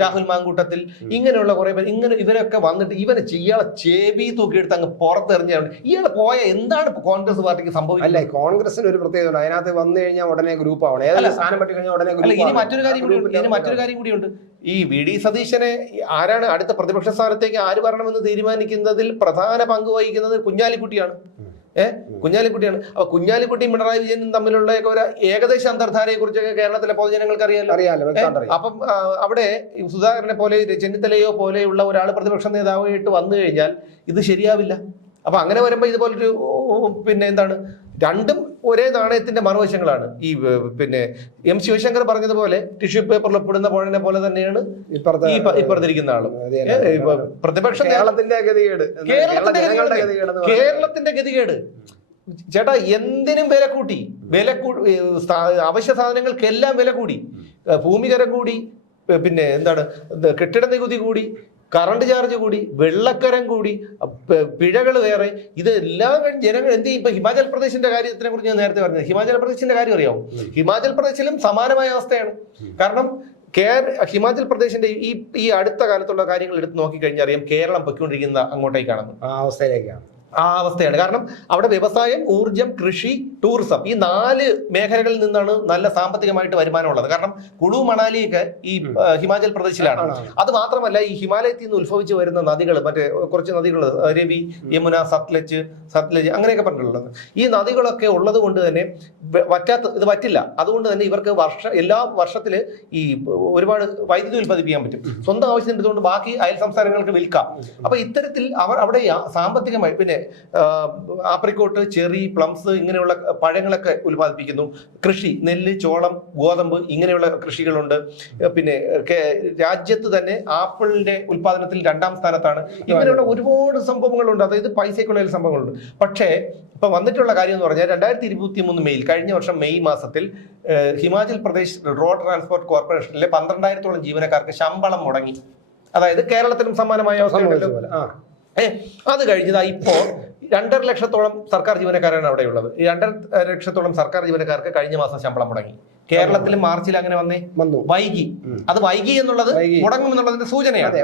രാഹുൽ മാങ്കൂട്ടത്തിൽ ഇങ്ങനെയുള്ള കുറെ പേര് ഇവരൊക്കെ വന്നിട്ട് ഇയാളെ ചേബി തൂക്കിയെടുത്ത് അങ്ങ് പുറത്തെറിഞ്ഞാണ്. ഇയാളെ പോയ എന്താണ് കോൺഗ്രസ് പാർട്ടിക്ക് സംഭവിക്കുന്നത്? അല്ലെ, കോൺഗ്രസിന് ഒരു പ്രത്യേകത ഉണ്ട്. അതിനകത്ത് വന്നു കഴിഞ്ഞാൽ ഉടനെ ഗ്രൂപ്പ് ആവണം. ഏതെങ്കിലും സ്ഥാനം പറ്റി കഴിഞ്ഞാൽ ഉടനെ. ഇനി മറ്റൊരു കാര്യം കൂടിയുണ്ട്. ഈ VD സതീശനെ ആരാണ് അടുത്ത പ്രതിപക്ഷ സ്ഥാനത്തേക്ക് ആര് വരണമെന്ന് തീരുമാനിക്കുന്നതിൽ പ്രധാന പങ്ക് വഹിക്കുന്നത് കുഞ്ഞാലിക്കുട്ടിയാണ്. കുഞ്ഞാലിക്കുട്ടിയാണ്. അപ്പൊ കുഞ്ഞാലിക്കുട്ടിയും പിണറായി വിജയനും തമ്മിലുള്ള ഒരു ഏകദേശ അന്തർധാരയെ കുറിച്ചൊക്കെ കേരളത്തിലെ പൊതുജനങ്ങൾക്ക് അറിയാലോ. അപ്പം അവിടെ സുധാകരനെ പോലെ ചെന്നിത്തലയോ പോലെയുള്ള ഒരാൾ പ്രതിപക്ഷ നേതാവായിട്ട് വന്നു കഴിഞ്ഞാൽ ഇത് ശരിയാവില്ല. അപ്പൊ അങ്ങനെ വരുമ്പോ ഇതുപോലൊരു എന്താണ്, രണ്ടും ഒരേ നാണയത്തിന്റെ മറുവശങ്ങളാണ്. ഈ M ശിവശങ്കർ പറഞ്ഞതുപോലെ ടിഷ്യൂ പേപ്പറിൽ ഒപ്പിടുന്ന പോഴനെ പോലെ തന്നെയാണ് ഇപ്പുറത്തിരിക്കുന്ന ആളും. പ്രതിപക്ഷ കേരളത്തിന്റെ ഗതികേട് ചേട്ടാ, എന്തിനും വില കൂട്ടി. അവശ്യ സാധനങ്ങൾക്കെല്ലാം വില കൂടി. ഭൂമികരം കൂടി, എന്താണ് കെട്ടിട നികുതി കൂടി, കറണ്ട് ചാർജ് കൂടി, വെള്ളക്കരം കൂടി, പിഴകൾ വേറെ. ഇതെല്ലാം ജനങ്ങൾ എന്ത് ചെയ്യും? ഇപ്പൊ ഹിമാചൽ പ്രദേശിന്റെ കാര്യത്തിനെ കുറിച്ച് ഞാൻ നേരത്തെ പറഞ്ഞത്. ഹിമാചൽ പ്രദേശിന്റെ കാര്യം അറിയാമോ? ഹിമാചൽ പ്രദേശിലും സമാനമായ അവസ്ഥയാണ്. കാരണം ഹിമാചൽ പ്രദേശിന്റെ ഈ അടുത്ത കാലത്തുള്ള കാര്യങ്ങൾ എടുത്ത് നോക്കിക്കഴിഞ്ഞാൽ അറിയാം കേരളം പൊയ്ക്കൊണ്ടിരിക്കുന്ന അങ്ങോട്ടേക്കാണെന്ന്. ആ അവസ്ഥയാണ്. കാരണം അവിടെ വ്യവസായം, ഊർജം, കൃഷി, ടൂറിസം ഈ 4 മേഖലകളിൽ നിന്നാണ് നല്ല സാമ്പത്തികമായിട്ട് വരുമാനമുള്ളത്. കാരണം കുളു മണാലിയൊക്കെ ഈ ഹിമാചൽ പ്രദേശിലാണ്. അത് മാത്രമല്ല, ഈ ഹിമാലയത്തിൽ നിന്ന് ഉത്ഭവിച്ച് വരുന്ന നദികൾ, കുറച്ച് നദികൾ, രവി, യമുന, സത്ലജ് അങ്ങനെയൊക്കെ പറഞ്ഞിട്ടുള്ളത്. ഈ നദികളൊക്കെ ഉള്ളത് കൊണ്ട് തന്നെ ഇത് പറ്റില്ല. അതുകൊണ്ട് തന്നെ ഇവർക്ക് എല്ലാ വർഷത്തില് ഈ ഒരുപാട് വൈദ്യുതി ഉൽപ്പാദിപ്പിക്കാൻ പറ്റും. സ്വന്തം ആവശ്യത്തിന് എടുത്തുകൊണ്ട് ബാക്കി അയൽ സംസ്ഥാനങ്ങൾക്ക് വിൽക്കാം. അപ്പൊ ഇത്തരത്തിൽ അവിടെ സാമ്പത്തികമായി ആപ്രിക്കോട്ട്, ചെറി, പ്ലംസ് ഇങ്ങനെയുള്ള പഴങ്ങളൊക്കെ ഉൽപ്പാദിപ്പിക്കുന്നു. കൃഷി, നെല്ല്, ചോളം, ഗോതമ്പ് ഇങ്ങനെയുള്ള കൃഷികളുണ്ട്. പിന്നെ രാജ്യത്ത് തന്നെ ആപ്പിളിന്റെ ഉൽപ്പാദനത്തിൽ 2ാം സ്ഥാനത്താണ്. ഇങ്ങനെയുള്ള ഒരുപാട് സംഭവങ്ങളുണ്ട്. അതായത് പൈസയ്ക്കുള്ള സംഭവങ്ങളുണ്ട്. പക്ഷേ ഇപ്പൊ വന്നിട്ടുള്ള കാര്യം എന്ന് പറഞ്ഞാൽ 2023 മെയ്യിൽ, കഴിഞ്ഞ വർഷം മെയ് മാസത്തിൽ ഹിമാചൽ പ്രദേശ് റോഡ് ട്രാൻസ്പോർട്ട് കോർപ്പറേഷനിലെ 12,000-ഓളം ജീവനക്കാർക്ക് ശമ്പളം മുടങ്ങി. അതായത് കേരളത്തിലും സമാനമായ അവസ്ഥയുണ്ടല്ലോ. അത് കഴിഞ്ഞതാ ഇപ്പോ 2.5 ലക്ഷത്തോളം സർക്കാർ ജീവനക്കാരാണ് അവിടെയുള്ളത്. ഈ 2.5 ലക്ഷത്തോളം സർക്കാർ ജീവനക്കാർക്ക് കഴിഞ്ഞ മാസം ശമ്പളം മുടങ്ങി. കേരളത്തിലും മാർച്ചിൽ അങ്ങനെ വന്നു. വൈകി. അത് വൈകി എന്നുള്ളത് മുടങ്ങും എന്നുള്ളതിന്റെ സൂചനയാണ്.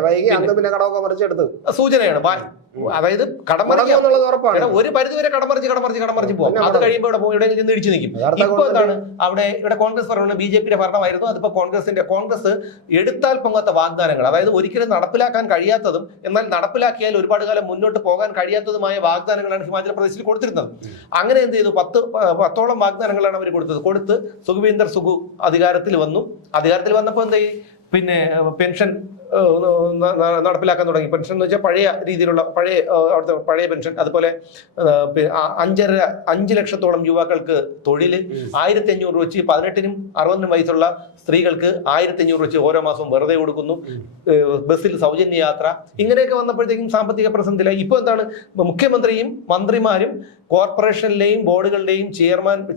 അതായത് കടം മറിക്കുക ഉറപ്പാണ്. ഒരു പരിധിവരെ കടം മറിച്ച് പോകും. അത് കഴിയുമ്പോൾ ഇവിടെ പോയി ചെന്ന് ഇടിച്ചു നിൽക്കും. ഇപ്പൊ എന്താണ് ഇവിടെ കോൺഗ്രസ് ഭരണം, BJP-യുടെ ഭരണമായിരുന്നു. അതിപ്പോ കോൺഗ്രസ് എടുത്താൽ പൊങ്ങാത്ത വാഗ്ദാനങ്ങൾ, അതായത് ഒരിക്കലും നടപ്പിലാക്കാൻ കഴിയാത്തതും എന്നാൽ നടപ്പിലാക്കിയാൽ ഒരുപാട് കാലം മുന്നോട്ട് പോകാൻ കഴിയാത്തതുമായ വാഗ്ദാനങ്ങളാണ് ഹിമാചൽ പ്രദേശിൽ കൊടുത്തിരുന്നത്. അങ്ങനെ എന്ത് ചെയ്തു? 10ഓളം വാഗ്ദാനങ്ങളാണ് അവർ കൊടുത്ത് സുഖ്വീന്ദർ സുഖു അധികാരത്തിൽ വന്നപ്പോൾ എന്തായി? പിന്നെ പെൻഷൻ നടപ്പിലാക്കാൻ തുടങ്ങി. പെൻഷൻ എന്ന് വെച്ചാൽ പഴയ രീതിയിലുള്ള അവിടുത്തെ പഴയ പെൻഷൻ. അതുപോലെ 5 ലക്ഷത്തോളം യുവാക്കൾക്ക് തൊഴിൽ, 1,500 വെച്ച് 18-നും 60-നും വയസ്സുള്ള സ്ത്രീകൾക്ക് 1,500 വെച്ച് ഓരോ മാസവും വെറുതെ കൊടുക്കുന്നു. ബസ്സിൽ സൗജന്യ യാത്ര. ഇങ്ങനെയൊക്കെ വന്നപ്പോഴത്തേക്കും സാമ്പത്തിക പ്രതിസന്ധിയിലായി. ഇപ്പൊ എന്താണ്? മുഖ്യമന്ത്രിയും മന്ത്രിമാരും കോർപ്പറേഷനിലെയും ബോർഡുകളുടെയും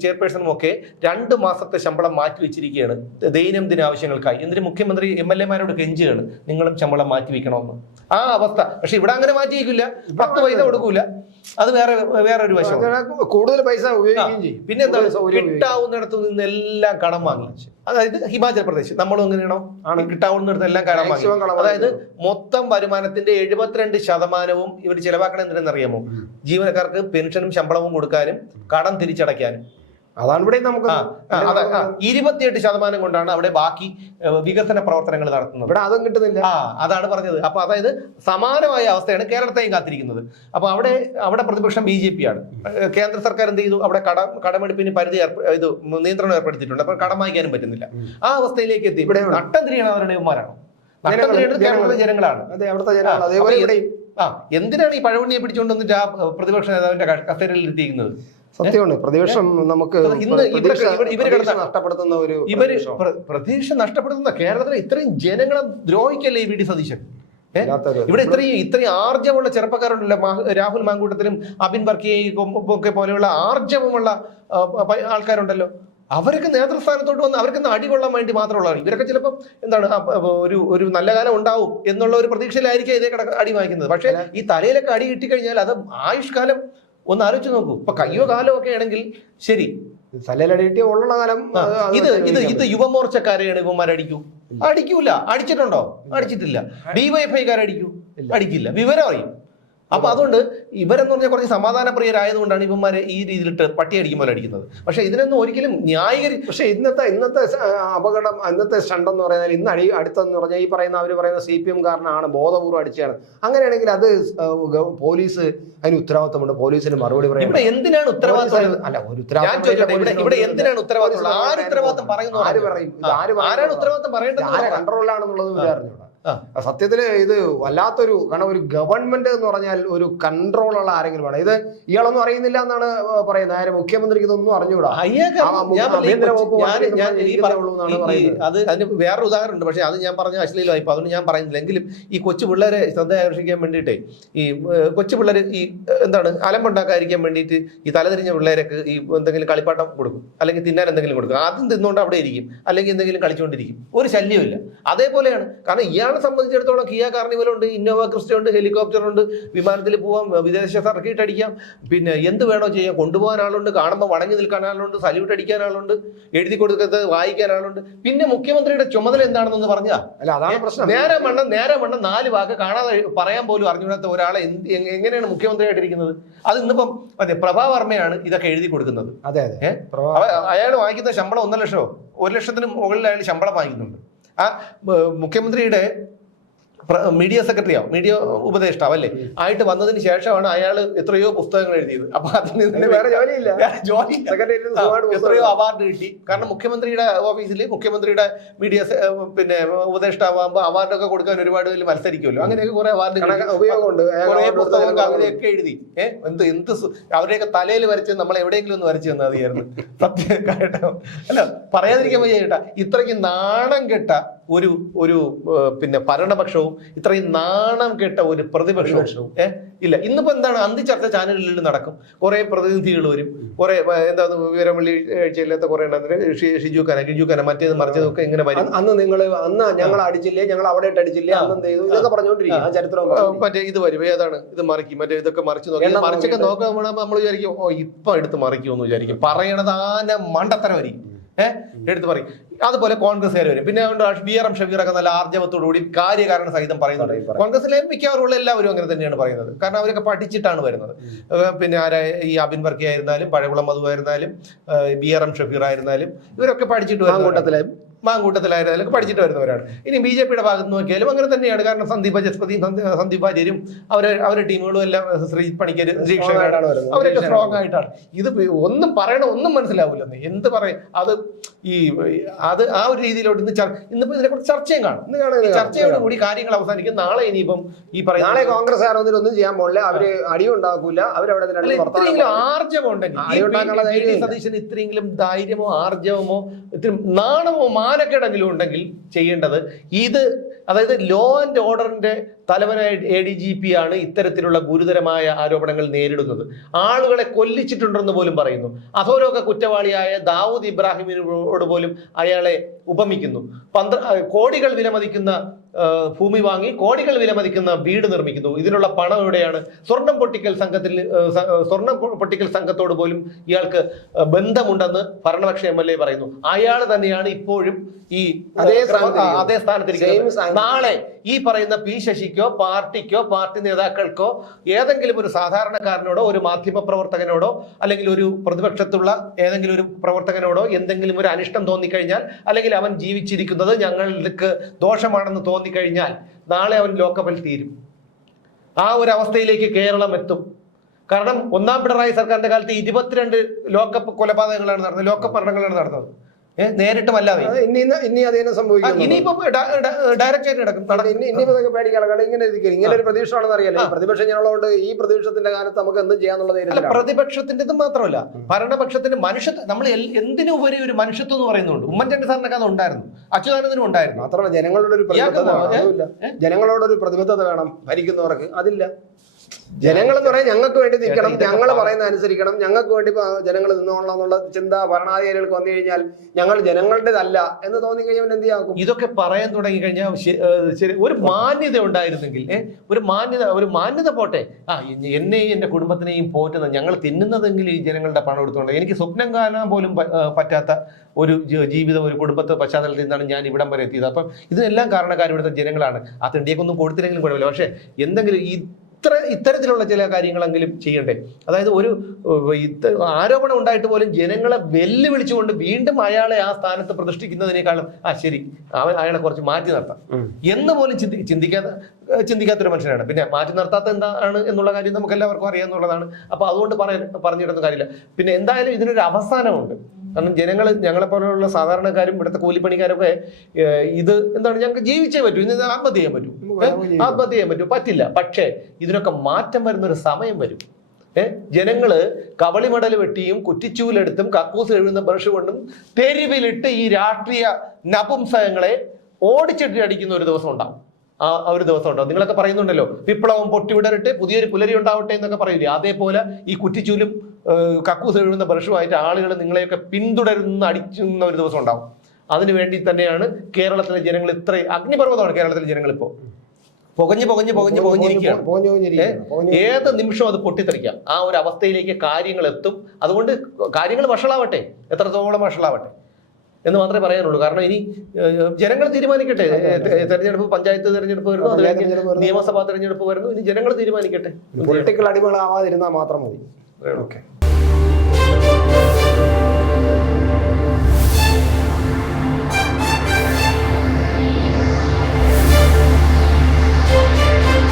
ചെയർപേഴ്സണും ഒക്കെ 2 മാസത്തെ ശമ്പളം മാറ്റിവെച്ചിരിക്കുകയാണ് ദൈനംദിന ആവശ്യങ്ങൾക്കായി. എന്നിട്ട് മുഖ്യമന്ത്രി MLA-മാരോട് കെഞ്ചുകയാണ്, നിങ്ങളും ശമ്പളം മാറ്റിവെക്കണമെന്ന്. ആ അവസ്ഥ. പക്ഷെ ഇവിടെ അങ്ങനെ മാറ്റിവെക്കില്ല. 10 പൈസ കൊടുക്കൂല. അത് വേറൊരു വശം. കൂടുതൽ പൈസ ഉപയോഗിക്കുകയും ചെയ്യും. പിന്നെ എന്താ? കിട്ടാവുന്നിടത്തു നിന്ന് എല്ലാം കടം വാങ്ങി. അതായത് ഹിമാചൽ പ്രദേശ് നമ്മളും എങ്ങനെയാണോ കിട്ടാവുന്നിടത്ത് എല്ലാം കടം വാങ്ങി. അതായത് മൊത്തം വരുമാനത്തിന്റെ 72% ഇവർ ചെലവാക്കണം. എന്തിനെന്നറിയാമോ? ജീവനക്കാർക്ക് പെൻഷനും ശമ്പളവും കൊടുക്കാനും കടം തിരിച്ചടയ്ക്കാനും. അതാണ് ഇവിടെ നമുക്ക് 28% കൊണ്ടാണ് അവിടെ ബാക്കി വികസന പ്രവർത്തനങ്ങൾ നടത്തുന്നത്. ഇവിടെ അതും കിട്ടുന്നില്ല. അതാണ് പറഞ്ഞത്. അപ്പൊ അതായത് സമാനമായ അവസ്ഥയാണ് കേരളത്തെയും കാത്തിരിക്കുന്നത്. അപ്പൊ അവിടെ പ്രതിപക്ഷം BJP-യാണ്. കേന്ദ്ര സർക്കാർ എന്ത് ചെയ്തു? അവിടെ കടമെടുപ്പിന് നിയന്ത്രണം ഏർപ്പെടുത്തിയിട്ടുണ്ട്. അപ്പൊ കടം വാങ്ങിക്കാനും പറ്റുന്നില്ല. ആ അവസ്ഥയിലേക്ക് എത്തി. ഇവിടെ നട്ടം തിരിയണം അവരുടെ ഉമ്മാരാണോ? നട്ടം തിരിയേണ്ടത് കേരളത്തിലെ ജനങ്ങളാണ്. എന്തിനാണ് ഈ പഴവണ്ണിയെ പിടിച്ചുകൊണ്ട് വന്നിട്ട് ആ പ്രതിപക്ഷ നേതാവിന്റെ കസേരയിൽ എത്തിയിരിക്കുന്നത്? സത്യമാണ്. പ്രതിപക്ഷം നമുക്ക് പ്രതീക്ഷ നഷ്ടപ്പെടുത്തുന്ന കേരളത്തിലെ ഇത്രയും ജനങ്ങളെ ദ്രോഹിക്കല്ലേ ഈ VD സതീശൻ? ഇവിടെ ഇത്രയും ആർജവമുള്ള ചെറുപ്പക്കാരുണ്ടല്ലോ. രാഹുൽ മാങ്കൂട്ടത്തിലും അബിൻ വർക്കിയും ഒക്കെ പോലെയുള്ള ആർജവമുള്ള ആൾക്കാരുണ്ടല്ലോ. അവർക്ക് നേതൃസ്ഥാനത്തോട്ട് വന്ന് അവർക്ക് അടികൊള്ളാൻ വേണ്ടി മാത്രമുള്ളതാണ്. ഇവരൊക്കെ ചിലപ്പോൾ എന്താണ് ഒരു നല്ല കാലം ഉണ്ടാവും എന്നുള്ള ഒരു പ്രതീക്ഷയിലായിരിക്കും ഇതേ അടി വാങ്ങിക്കുന്നത്. പക്ഷേ ഈ തലയിലൊക്കെ അടി കിട്ടിക്കഴിഞ്ഞാൽ അത് ആയുഷ്കാലം ഒന്ന് ആലോചിച്ച് നോക്കൂ. ഇപ്പൊ കയ്യോ കാലോ ഒക്കെ ആണെങ്കിൽ ശരി, തലയിലടിയിട്ട് ഉള്ള കാലം. ഇത് യുവമോർച്ചക്കാരെയാണ് ഇവന്മാരടിക്കൂ? അടിക്കൂല. അടിച്ചിട്ടുണ്ടോ? അടിച്ചിട്ടില്ല. DYFI-കാരടിക്കൂ? അടിക്കില്ല. വിവരം അറിയും. അപ്പൊ അതുകൊണ്ട് ഇവരെന്ന് പറഞ്ഞാൽ കുറച്ച് സമാധാന പ്രിയരായതുകൊണ്ടാണ് ഇവന്മാരെ ഈ രീതിയിലിട്ട് പട്ടി അടിക്കുമ്പോൾ അടിക്കുന്നത്. പക്ഷെ ഇതിനൊന്നും ഒരിക്കലും പക്ഷെ ഇന്നത്തെ അപകടം, ഇന്നത്തെ സ്റ്റണ്ട് എന്ന് പറയുന്നത് ഇന്ന് അടുത്തെന്ന് പറഞ്ഞാൽ ഈ അവർ പറയുന്ന CPM കാരനാണ് ബോധപൂർവ്വം അടിച്ചാണ്. അങ്ങനെയാണെങ്കിൽ അത് പോലീസ് അതിന് ഉത്തരവാദിത്തമുണ്ട്. പോലീസിന് മറുപടി പറയാം. ഇവിടെ എന്തിനാണ് ഉത്തരവാദിത്തം? അല്ല, ഒരു ഉത്തരവാദിത്തം ഇവിടെ എന്തിനാണ് ഉത്തരവാദിത്തം? ആര് ഉത്തരവാദിത്തം പറയുന്നു? ആരാണ് ഉത്തരവാദിത്തം പറയേണ്ടത്? കൺട്രോളിലാണെന്നുള്ളത് അറിഞ്ഞൂടാ. സത്യത്തില് ഇത് വല്ലാത്തൊരു, കാരണം ഒരു ഗവൺമെന്റ് എന്ന് പറഞ്ഞാൽ ഒരു കൺട്രോളുള്ള ആരെങ്കിലും വേണം. ഇത് ഇയാളൊന്നും അറിയുന്നില്ല എന്നാണ് പറയുന്നത്. ആരും മുഖ്യമന്ത്രിക്ക് ഇതൊന്നും അറിഞ്ഞൂടാ. അത് അതിന് വേറൊരു ഉദാഹരണം ഉണ്ട്. പക്ഷെ അത് ഞാൻ പറഞ്ഞ അശ്ലീലമായി. അപ്പൊ അതുകൊണ്ട് ഞാൻ പറയുന്നില്ല. എങ്കിലും ഈ കൊച്ചു പിള്ളേരെ ശ്രദ്ധ ആകർഷിക്കാൻ വേണ്ടിയിട്ടേ ഈ കൊച്ചു പിള്ളേർ ഈ എന്താണ് അലമ്പുണ്ടാക്കാതിരിക്കാൻ വേണ്ടിയിട്ട് ഈ തലതിരിഞ്ഞ പിള്ളേരൊക്കെ ഈ എന്തെങ്കിലും കളിപ്പാട്ടം കൊടുക്കും, അല്ലെങ്കിൽ തിന്നാൻ എന്തെങ്കിലും കൊടുക്കും. ആദ്യം തിന്നുകൊണ്ട് അവിടെ ഇരിക്കും, അല്ലെങ്കിൽ എന്തെങ്കിലും കളിച്ചുകൊണ്ടിരിക്കും. ഒരു ശല്യമില്ല. അതേപോലെയാണ്. കാരണം ഇയാളെ സംബന്ധിച്ചിടത്തോളം കിയ കാർണിവലുണ്ട്, ഇന്നോവ ക്രിസ്റ്റ ഉണ്ട്, ഹെലികോപ്റ്റർ ഉണ്ട്, വിമാനത്തിൽ പോവാം, വിദേശ സർക്കിട്ട് അടിക്കാം, പിന്നെ എന്ത് വേണോ ചെയ്യാം. കൊണ്ടുപോകാൻ ആളുണ്ട്, കാണുമ്പോൾ വണങ്ങി നിൽക്കാൻ ആളുണ്ട്, സല്യൂട്ട് അടിക്കാൻ ആളുണ്ട്, എഴുതി കൊടുക്കത്ത് വായിക്കാൻ ആളുണ്ട്. പിന്നെ മുഖ്യമന്ത്രിയുടെ ചുമതല എന്താണെന്ന് പറഞ്ഞാൽ അല്ല, അതാണ് പ്രശ്നം. നേരെ വണ്ണം 4 വാക്ക് കാണാതെ പറയാൻ പോലും അറിഞ്ഞൂടാത്ത ഒരാളെ എങ്ങനെയാണ് മുഖ്യമന്ത്രിയായിട്ടിരിക്കുന്നത്? അത് ഇന്നിപ്പം പ്രഭാ വർമ്മയാണ് ഇതൊക്കെ എഴുതി കൊടുക്കുന്നത്. അതെ, അയാൾ വാങ്ങിക്കുന്ന ശമ്പളം 1 ലക്ഷമോ 1 ലക്ഷത്തിന് മുകളിൽ അയാൾ ശമ്പളം വാങ്ങിക്കുന്നുണ്ട്. ആ മുഖ്യമന്ത്രിയുടെ മീഡിയ സെക്രട്ടറിയാവും, മീഡിയ ഉപദേഷ്ടാവ് അല്ലേ, ആയിട്ട് വന്നതിന് ശേഷമാണ് അയാൾ എത്രയോ പുസ്തകങ്ങൾ എഴുതിയത്. അപ്പൊ അതിന് വേറെ ജോലിയില്ല, എത്രയോ അവാർഡ് കിട്ടി. കാരണം മുഖ്യമന്ത്രിയുടെ ഓഫീസിൽ മുഖ്യമന്ത്രിയുടെ മീഡിയ പിന്നെ ഉപദേഷ്ടാവുമ്പോ അവാർഡൊക്കെ കൊടുക്കാൻ ഒരുപാട് പേര് മത്സരിക്കുമല്ലോ. അങ്ങനെയൊക്കെ കുറെ അവാർഡ് ഉപയോഗമുണ്ട്, കുറെ പുസ്തകങ്ങൾ കവിതയൊക്കെ എഴുതി. എന്ത് അവരുടെയൊക്കെ തലയിൽ വരച്ച് നമ്മൾ എവിടെയെങ്കിലും ഒന്ന് വരച്ചു തന്നാൽ മതിയായിരുന്നു. സത്യം കേട്ടോ, അല്ല പറയാതിരിക്കാൻ വയ്യ കേട്ടാ. ഇത്രയ്ക്ക് നാണം കെട്ട ഒരു പിന്നെ ഭരണപക്ഷവും ഇത്രയും നാണം കെട്ട ഒരു പ്രതിപക്ഷവും ഇല്ല. ഇന്നിപ്പോ എന്താണ് അന്തിച്ചർച്ച ചാനലുകളിൽ നടക്കും, കുറെ പ്രതിനിധികൾ വരും, കുറെ എന്താ വിവരമള്ളി ആഴ്ചയില്ലാത്ത കുറെ ഷിജു ഖാന മറ്റേത് മറിച്ചതൊക്കെ ഇങ്ങനെ വരും. അന്ന് ഞങ്ങൾ അടിച്ചില്ലേ, ഞങ്ങൾ അവിടെ അടിച്ചില്ലേ, ഇതൊക്കെ പറഞ്ഞുകൊണ്ടിരിക്കും ചരിത്രം. മറ്റേ ഇത് വരും, ഏതാണ് ഇത് മറിക്കും, മറ്റേ ഇതൊക്കെ മറിച്ച് നോക്കി മറിച്ചൊക്കെ നോക്കാൻ നമ്മൾ വിചാരിക്കും ഓ ഇപ്പൊ എടുത്ത് മറിക്കുമെന്ന് വിചാരിക്കും. പറയണത് ആന മണ്ടത്തരമായിരിക്കും, എടുത്ത് പറയും. അതുപോലെ കോൺഗ്രസ്സുകാർ വരും. പിന്നെ BRM ഷബീറൊക്കെ നല്ല ആർജവത്തോടുകൂടി കാര്യകാരണ സഹിതം പറയുന്നുണ്ട്. കോൺഗ്രസിലെ മിക്കവാറുള്ള എല്ലാവരും അങ്ങനെ തന്നെയാണ് പറയുന്നത്. കാരണം അവരൊക്കെ പഠിച്ചിട്ടാണ് വരുന്നത്. പിന്നെ ഈ അബിൻ വർക്കി ആയിരുന്നാലും പഴകുളം മധു ആയിരുന്നാലും BRM ഷബീർ ആയിരുന്നാലും ഇവരൊക്കെ പഠിച്ചിട്ട് വരുന്ന മാങ്കൂട്ടത്തിലായിരുന്നാലും പഠിച്ചിട്ട് വരുന്നവരാണ്. ഇനി BJPയുടെ ഭാഗത്ത് നോക്കിയാലും അങ്ങനെ തന്നെയാണ്. കാരണം സന്ദീപ് ജസ്പതിയും സന്ദീപ് വാര്യരും അവരുടെ ടീമുകളും എല്ലാം ശ്രീജിത് പണിക്കർ അവരൊക്കെ സ്ട്രോങ് ആയിട്ടാണ്. ഇത് ഒന്നും പറയണ ഒന്നും മനസ്സിലാവില്ലെന്ന് എന്ത് പറയും. അത് ആ ഒരു രീതിയിലോട്ട് ഇന്നിപ്പോ ഇതിനെക്കുറിച്ച് ചർച്ചയും കാണും. ചർച്ചയോട് കൂടി കാര്യങ്ങൾ അവസാനിക്കും. നാളെ ഇനിയിപ്പം ഈ പറയുന്ന നാളെ കോൺഗ്രസ് ഒന്നും ചെയ്യാൻ പോകില്ല, അവര് അടിയുണ്ടാക്കൂല, അവരവിടെ ആർജവം ഉണ്ടെങ്കിൽ സതീശന് ഇത്രയെങ്കിലും ധൈര്യമോ ആർജവമോ ഇത്തിരി നാണമോ മാനക്കേടെങ്കിലും ഉണ്ടെങ്കിൽ ചെയ്യേണ്ടത് ഇത്. അതായത് ലോ ആൻഡ് ഓർഡറിന്റെ തലവനായ ADGP ആണ് ഇത്തരത്തിലുള്ള ഗുരുതരമായ ആരോപണങ്ങൾ നേരിടുന്നത്. ആളുകളെ കൊല്ലിച്ചിട്ടുണ്ടെന്ന് പോലും പറയുന്നു. അധോലോക കുറ്റവാളിയായ ദാവൂദ് ഇബ്രാഹിമിനോട് പോലും അയാളെ ഉപമിക്കുന്നു. കോടികൾ വിലമതിക്കുന്ന ഭൂമി വാങ്ങി കോടികൾ വിലമതിക്കുന്ന വീട് നിർമ്മിക്കുന്നു. ഇതിനുള്ള പണം എവിടെയാണ്? സ്വർണം പൊട്ടിക്കൽ സംഘത്തോട് പോലും ഇയാൾക്ക് ബന്ധമുണ്ടെന്ന് ഭരണപക്ഷ MLA പറയുന്നു. അയാൾ തന്നെയാണ് ഇപ്പോഴും ഈ അതേ സ്ഥാനത്തിരിക്കുന്നത്. നാളെ ഈ പറയുന്ന P ശശിക്കോ പാർട്ടിക്കോ പാർട്ടി നേതാക്കൾക്കോ ഏതെങ്കിലും ഒരു സാധാരണക്കാരനോടോ ഒരു മാധ്യമ പ്രവർത്തകനോടോ അല്ലെങ്കിൽ ഒരു പ്രതിപക്ഷത്തുള്ള ഏതെങ്കിലും ഒരു പ്രവർത്തകനോടോ എന്തെങ്കിലും ഒരു അനിഷ്ടം തോന്നിക്കഴിഞ്ഞാൽ, അല്ലെങ്കിൽ അവൻ ജീവിച്ചിരിക്കുന്നത് ഞങ്ങൾക്ക് ദോഷമാണെന്ന് തോന്നിക്കഴിഞ്ഞാൽ നാളെ അവൻ ലോക്കപ്പിൽ തീരും. ആ ഒരു അവസ്ഥയിലേക്ക് കേരളം എത്തും. കാരണം ഒന്നാം പിണറായി സർക്കാരിന്റെ കാലത്ത് 22 ലോക്കപ്പ് കൊലപാതകങ്ങളാണ് നടന്നത്, ലോക്കപ്പ് മരണങ്ങളാണ് നടന്നത്. നേരിട്ടുമല്ലാതെ ഇനി അതിനെ സംഭവിക്കും. ഇനിയിപ്പോ ഡയറക്റ്റ് ആയിട്ട് നടക്കും. ഇനിയിപ്പോ പേടിക്കാനുള്ള ഇങ്ങനെ ഒരു പ്രതീക്ഷയാണെന്ന് അറിയാലോ. പ്രതിപക്ഷം ഞങ്ങളോട് ഈ പ്രതിപക്ഷത്തിന്റെ കാലത്ത് നമുക്ക് എന്തും ചെയ്യാന്നുള്ളത്. പ്രതിപക്ഷത്തിന്റെ മാത്രമല്ല, ഭരണപക്ഷത്തിന്റെ നമ്മൾ എന്തിനുപരി ഒരു മനുഷ്യത്വം എന്ന് പറയുന്നുണ്ട്. ഉമ്മൻചാണ്ടി സാറിനൊക്കെ അത് ഉണ്ടായിരുന്നു, അച്യുതാനന്ദനും ഉണ്ടായിരുന്നു. മാത്രമല്ല ജനങ്ങളോടൊരു പ്രതിബദ്ധത വേണം ഭരിക്കുന്നവർക്ക്. അതില്ല. ജനങ്ങൾ എന്ന് പറയാൻ ഞങ്ങൾക്ക് വേണ്ടി നിൽക്കണം, ഞങ്ങൾ പറയുന്ന അനുസരിക്കണം, ഞങ്ങൾക്ക് വേണ്ടി ജനങ്ങൾ നിന്നോളണം എന്നുള്ള ചിന്ത ഭരണാധികാരികൾക്ക് വന്നു കഴിഞ്ഞാൽ ഞങ്ങൾ ജനങ്ങളുടേതല്ല എന്ന് തോന്നിക്കഴിഞ്ഞാൽ എന്ത് ചെയ്യാക്കും? ഇതൊക്കെ പറയാൻ തുടങ്ങി കഴിഞ്ഞാൽ ഒരു മാന്യത ഉണ്ടായിരുന്നെങ്കിൽ, ഒരു മാന്യത പോട്ടെ. എന്നെയും എന്റെ കുടുംബത്തിനെയും പോറ്റുന്ന ഞങ്ങൾ തിന്നുന്നതെങ്കിൽ ഈ ജനങ്ങളുടെ പണം എടുത്തുകൊണ്ട് എനിക്ക് സ്വപ്നം കാണാൻ പോലും പറ്റാത്ത ഒരു ജീവിതം, ഒരു കുടുംബത്തെ പശ്ചാത്തലത്തിൽ നിന്നാണ് ഞാൻ ഇവിടം വരെ എത്തിയത്. അപ്പം ഇതിനെല്ലാം കാരണക്കാർ ഇവിടുത്തെ ജനങ്ങളാണ്. ആ തിണ്ടിയൊക്കെ കൊടുത്തില്ലെങ്കിലും കുഴപ്പമില്ല. പക്ഷെ എന്തെങ്കിലും ഇത്തരത്തിലുള്ള ചില കാര്യങ്ങളെങ്കിലും ചെയ്യണ്ടേ? അതായത് ഒരു ആരോപണം ഉണ്ടായിട്ട് പോലും ജനങ്ങളെ വെല്ലുവിളിച്ചുകൊണ്ട് വീണ്ടും അയാളെ ആ സ്ഥാനത്ത് പ്രതിഷ്ഠിക്കുന്നതിനേക്കാളും ശരി അയാളെ കുറച്ച് മാറ്റി നിർത്താം എന്ന് പോലും ചിന്തിക്കാത്തൊരു മനുഷ്യനാണ്. പിന്നെ മാറ്റി നിർത്താത്ത എന്താണ് എന്നുള്ള കാര്യം നമുക്ക് എല്ലാവർക്കും അറിയാമെന്നുള്ളതാണ്. അപ്പൊ അതുകൊണ്ട് പറഞ്ഞിടൊന്നും കാര്യമില്ല. പിന്നെ എന്തായാലും ഇതിനൊരു അവസാനമുണ്ട്. കാരണം ഞങ്ങളെപ്പോലുള്ള സാധാരണക്കാരും ഇവിടുത്തെ കൂലിപ്പണിക്കാരൊക്കെ ഇത് എന്താണ്, ഞങ്ങൾക്ക് ജീവിച്ചേ പറ്റൂ, ഇന്ന് ആത്മഹത്യ ചെയ്യാൻ പറ്റൂ, പറ്റില്ല. പക്ഷേ ഇതിനൊക്കെ മാറ്റം വരുന്ന ഒരു സമയം വരും. ജനങ്ങള് കവളിമടൽ വെട്ടിയും കുറ്റിച്ചൂലെടുത്തും കക്കൂസ് എഴുതുന്ന ബ്രഷ് കൊണ്ടും തെരുവിലിട്ട് ഈ രാഷ്ട്രീയ നപുംസകങ്ങളെ ഓടിച്ചിട്ട് അടിക്കുന്ന ഒരു ദിവസം ഉണ്ടാവും. ആ ഒരു ദിവസം ഉണ്ടാവും. നിങ്ങളൊക്കെ പറയുന്നുണ്ടല്ലോ, വിപ്ലവം പൊട്ടിവിടരട്ടെ, പുതിയൊരു പുലരി ഉണ്ടാവട്ടെ എന്നൊക്കെ പറയില്ലേ. അതേപോലെ ഈ കുറ്റിച്ചൂലും കക്കൂസ് എഴുതുന്ന ബ്രഷുമായിട്ട് ആളുകൾ നിങ്ങളെയൊക്കെ പിന്തുടരുന്ന അടിക്കുന്ന ഒരു ദിവസം ഉണ്ടാവും. അതിനു വേണ്ടി തന്നെയാണ് കേരളത്തിലെ ജനങ്ങൾ ഇത്രയും അഗ്നിപർവ്വതമാണ് കേരളത്തിലെ ജനങ്ങൾ ഇപ്പോൾ പുകഞ്ഞിരിക്കുകയാണ്. ഏത് നിമിഷവും അത് പൊട്ടിത്തെറിക്കാം. ആ ഒരു അവസ്ഥയിലേക്ക് കാര്യങ്ങൾ എത്തും. അതുകൊണ്ട് കാര്യങ്ങൾ വഷളാവട്ടെ, എത്രത്തോളം വഷളാവട്ടെ എന്ന് മാത്രമേ പറയാനുള്ളൂ. കാരണം ഇനി ജനങ്ങൾ തീരുമാനിക്കട്ടെ. തെരഞ്ഞെടുപ്പ്, പഞ്ചായത്ത് തെരഞ്ഞെടുപ്പ് വരുന്നു, അത് കഴിഞ്ഞ് നിയമസഭാ തെരഞ്ഞെടുപ്പ് വരുന്നു. ഇനി ജനങ്ങൾ തീരുമാനിക്കട്ടെ. പൊളിറ്റിക്കൽ അടിമകളാവാതിരുന്നാൽ മാത്രം മതി. ഓക്കെ.